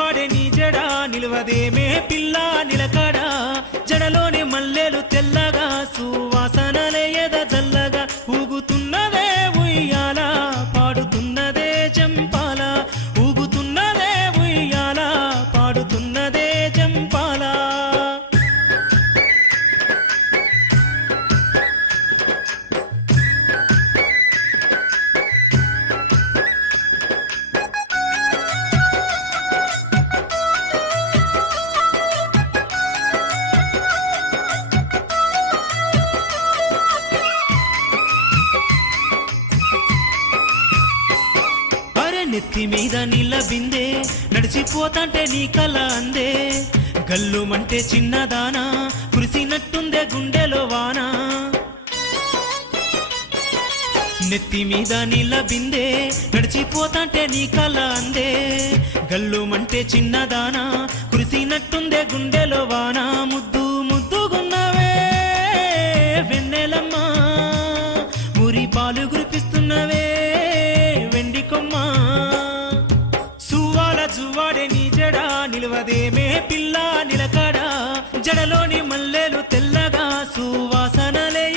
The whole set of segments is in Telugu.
వాడే నీ జడా నిలవదేమే పిల్లా నిలకడా నెత్తి మీద నీళ్ళ బిందే నడిచిపోతాంటే నీ కల అందే. గల్లుమంటే చిన్నదానా కురిసినట్టుందే గుండెలో వానా. నెత్తి మీద నీళ్ళ బిందే నడిచిపోతాంటే నీ కల అందే. గల్లుమంటే చిన్నదానా కురిసినట్టుందే గుండెలో వానా. ముద్దు నిలవదేమే పిల్ల నిలకడ జడలోని మల్లెలు తెల్లగా సువాసనలే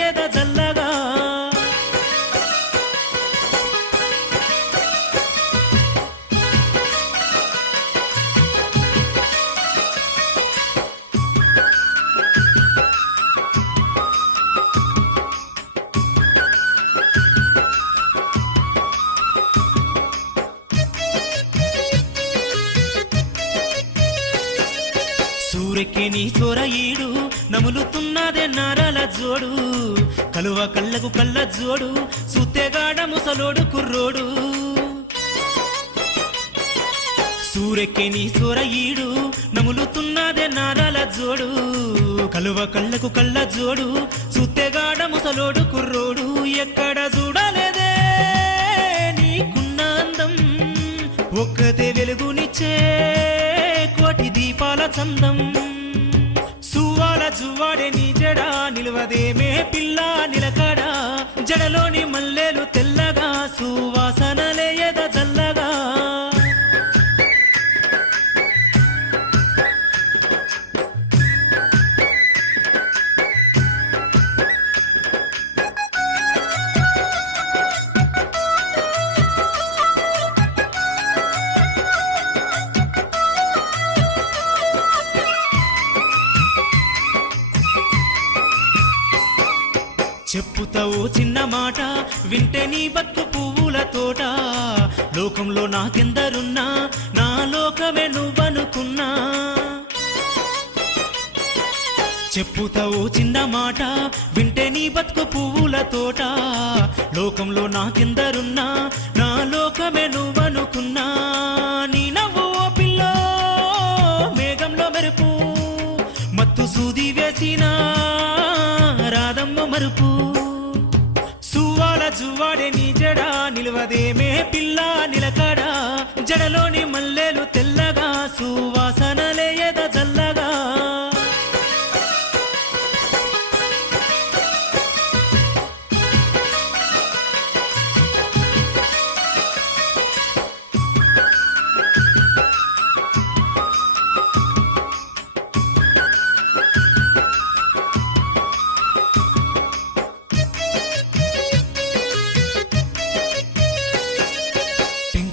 సూరెక్కి నీ చోర ఈడు నములుతున్నదే నారాల జోడు. కలువ కళ్ళకు కళ్ళ జోడు సుత్తెగాడ ముసలోడు కుర్రోడు. సూరెక్కి నీ చోర ఈడు నములుతున్నదే నారాల జోడు. కలువ కళ్ళకు కళ్ళ జోడు సుత్తెగాడ ముసలోడు కుర్రోడు. ఎక్కడ చూడలేదే నీకున్న అందం ఒక్కతే వెలుగునిచ్చే చందం. సువ్వాల జువ్వాడే నీ జడ నిలవదేమే పిల్ల నిలకడ. జడలోని మల్లెలు తెల్లగా సువాసనలే చెప్పుతావు చిన్న మాట వింటే నీ బతుకు పువ్వుల తోట. లోకంలో నాకెందరున్నా నా లోకమే నువ్వనుకున్నా. చెప్పుతావు చిన్న మాట వింటే నీ బతుకు పువ్వుల తోట. లోకంలో నాకెందరున్నా నా లోకమే నువ్వనుకున్నా. నీ నవ్వు ఓ పిల్లో మేఘంలో మెరుపు మత్తు సూది వేసినా. మరుపు. సువ్వాల జువ్వాడే నీ జడ నిలవదేమే పిల్ల నిలకడ. జడలోని మల్లెలు తెల్లగా సువాసనలే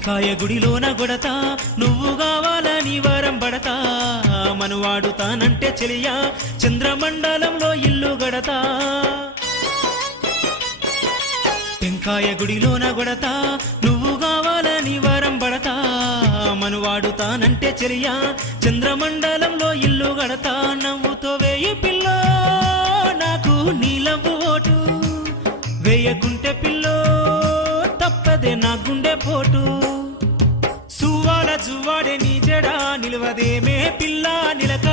టెంకాయ గుడిలోన గొడతా నువ్వు కావాలని వరం పడతా. మనువాడుతానంటే చెలియా చంద్రమండలంలో ఇల్లు గడతా. టెంకాయ గుడిలోన గొడతా నువ్వు కావాలని వరం పడతా. మనువాడుతానంటే చెలియా చంద్రమండలంలో ఇల్లు గడతా. నవ్వుతో వేయి పిల్లో నాకు నీలవ్వు ఓటు. వేయకుంటే పిల్లో తప్పదే నా గుండె పోటు. నిలవదేమే పిల్ల నిలకడ